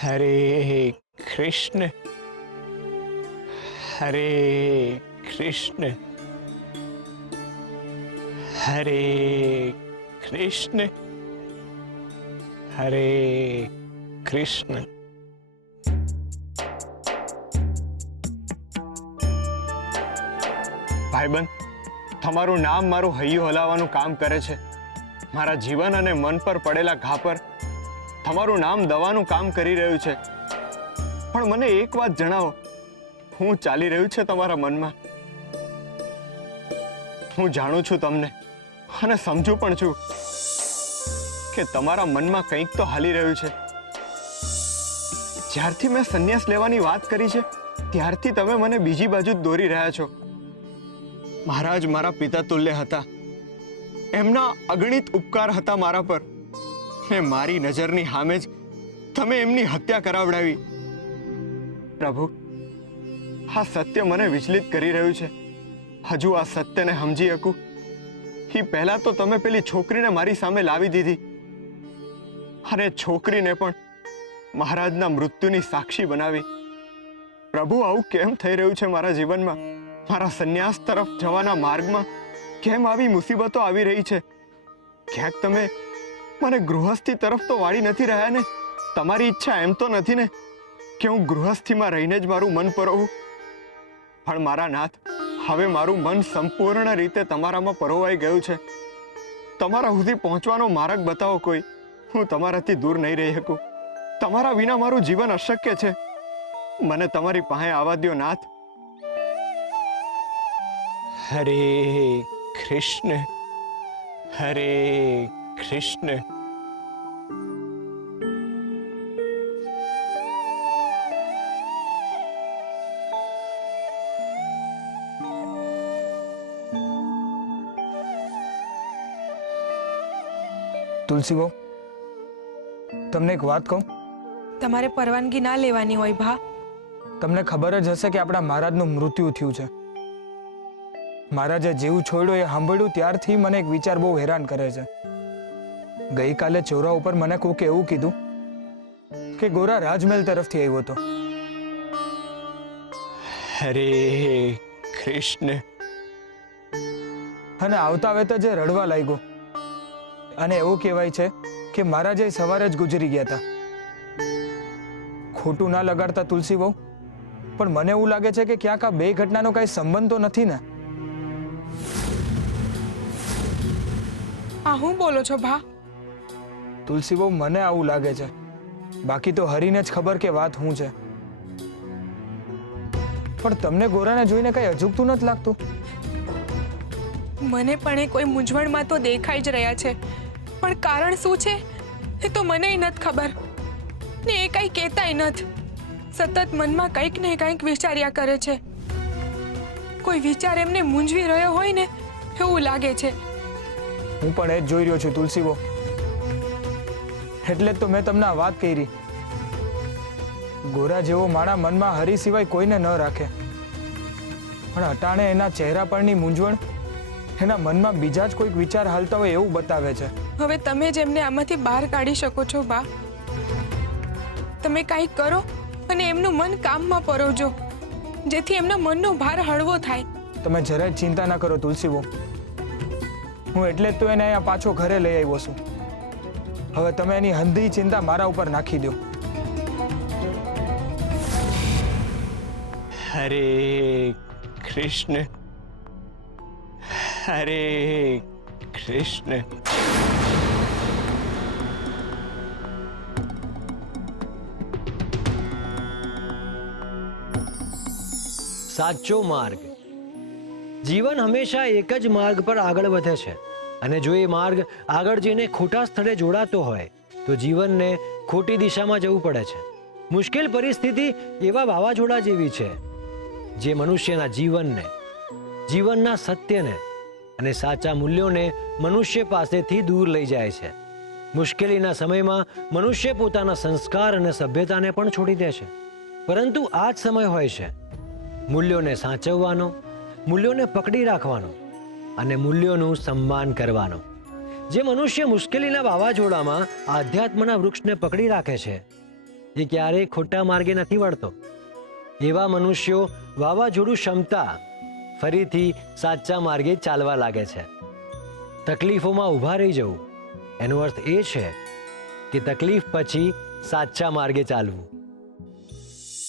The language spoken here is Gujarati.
हरे कृष्ण हरे कृष्ण हरे कृष्ण हरे कृष्ण। ભાઈબંધ, તમારું નામ મારું હૈયું હલાવવાનું કામ કરે છે। મારા જીવન અને મન પર પડેલા ઘા પર તમારું નામ દવાનું કામ કરી રહ્યું છે। પણ મને એક વાત જણાવો, શું ચાલી રહ્યું છે તમારા મનમાં? હું જાણું છું તમને અને સમજુ પણ છું કે તમારા મનમાં કંઈક તો હાલી રહ્યું છે। જ્યારથી મેં સંન્યાસ લેવાની વાત કરી છે ત્યારથી તમે મને બીજી બાજુ જ દોરી રહ્યા છો। મહારાજ મારા પિતા તુલ્ય હતા, એમના અગણિત ઉપકાર હતા મારા પર, ને મારી નજરની સામે જ તમે એમની હત્યા કરાવડાવી। પ્રભુ, આ સત્ય મને વિચલિત કરી રહ્યું છે। હજુ આ સત્યને સમજી શકું એ પહેલા તો તમે પેલી છોકરીને મારી સામે લાવી દીધી અને છોકરીને પણ મહારાજના મૃત્યુની સાક્ષી બનાવી। પ્રભુ, આવું કેમ થઈ રહ્યું છે મારા જીવનમાં? મારા સંન્યાસ તરફ જવાના માર્ગમાં કેમ આવી મુસીબતો આવી રહી છે? ક્યાંક તમે મને ગૃહસ્થી તરફ તો વાળી નથી રહ્યા ને? તમારી ઈચ્છા એમ તો નથી ને કે હું ગૃહસ્થીમાં રહીને જ મારું મન પરોવું? પણ મારા નાથ, હવે મારું મન સંપૂર્ણ રીતે તમારામાં પરોવાઈ ગયું છે। તમારા સુધી પહોંચવાનો માર્ગ બતાવો કોઈ, હું તમારાથી દૂર નહીં રહી શકું। તમારા વિના મારું જીવન અશક્ય છે। મને તમારી પાસે આવવા દ્યો નાથ। હરે કૃષ્ણ હરે કૃષ્ણ। તુલસી બહુ, તમને એક વાત કહું? તમારે પરવાનગી ના લેવાની હોય ભા। તમને ખબર જ હશે કે આપણા મહારાજનું મૃત્યુ થયું છે। મહારાજે જીવ છોડ્યો એ સાંભળ્યું ત્યારથી મને એક વિચાર બહુ હેરાન કરે છે। ગઈકાલે ચોરા ઉપર મને કોકે એવું કીધું કે ગોરા રાજમહેલ તરફથી આવ્યો હતો। હરે કૃષ્ણ। અને આવતા વેત જે રડવા લાગ્યો અને એવું કહેવાય છે કે મહારાજે સવારે જ ગુજરી ગયા હતા। ખોટું ના લગાડતા તુલસી બહુ, પણ મને એવું લાગે છે કે ક્યાંક આ બે ઘટનાનો કઈ સંબંધ તો નથી ને? આ હું બોલો છો ભા? તુલસી બહુ, મને આવું લાગે છે। બાકી તો હરીને જ ખબર કે વાત શું છે। પણ તમને ગોરાને જોઈને કઈ અજુગતું નથી લાગતું? મને પણ એ કોઈ મૂંઝવણમાં તો દેખાઈ જ રહ્યા છે, પણ કારણ શું છે એ તો મને નથી ખબર ને એ કઈ કહેતાય નથી। સતત મનમાં કંઈક ને કંઈક વિચાર્યા કરે છે। કોઈ વિચાર એમને મૂંઝવી રહ્યો હોય ને એવું લાગે છે। હું પણ એ જ જોઈ રહ્યો છું તુલસી બહુ, એટલે જ તો મેં તમને આ વાત કરી। ગોરા જેવો માણા મનમાં હરી સિવાય કોઈને ન રાખે, પણ અટાણે એના ચહેરા પરની મૂંઝવણ એના મનમાં બીજા જ કોઈક વિચાર હાલતા હોય એવું બતાવે છે। હવે તમે જ એમને આમાંથી બહાર કાઢી શકો છો બા। તમે કાંઈક કરો અને એમનું મન કામમાં પરોવજો, જેથી એમના મનનો ભાર હળવો થાય। તમે જરાય ચિંતા ના કરો તુલસી બહુ, હું એટલે જ તો એને અહીંયા પાછો ઘરે લઈ આવ્યો છું। હવે તમે એની હંધી ચિંતા મારા ઉપર નાખી દો। હરે કૃષ્ણ હરે કૃષ્ણ। સાચો માર્ગ। જીવન હંમેશા એક જ માર્ગ પર આગળ વધે છે, અને જો એ માર્ગ આગળ જઈને ખોટા સ્થળે જોડાતો હોય તો જીવનને ખોટી દિશામાં જવું પડે છે। મુશ્કેલ પરિસ્થિતિ એવા વાવાઝોડા જેવી છે જે મનુષ્યના જીવનને, જીવનના સત્યને અને સાચા મૂલ્યોને મનુષ્ય પાસેથી દૂર લઈ જાય છે। મુશ્કેલીના સમયમાં મનુષ્ય પોતાના સંસ્કાર અને સભ્યતાને પણ છોડી દે છે, પરંતુ આ જ સમય હોય છે મૂલ્યોને સાચવવાનો, મૂલ્યોને પકડી રાખવાનો અને મૂલ્યોનું સન્માન કરવાનો। જે મનુષ્ય મુશ્કેલીના વાવાઝોડામાં આધ્યાત્મના વૃક્ષને પકડી રાખે છે એ ક્યારેય ખોટા માર્ગે નથી વળતો. એવા મનુષ્યો વાવાઝોડું ક્ષમતા ફરીથી સાચા માર્ગે ચાલવા લાગે છે. તકલીફોમાં ઊભા રહી જવું એનો અર્થ એ છે કે તકલીફ પછી સાચા માર્ગે ચાલવું.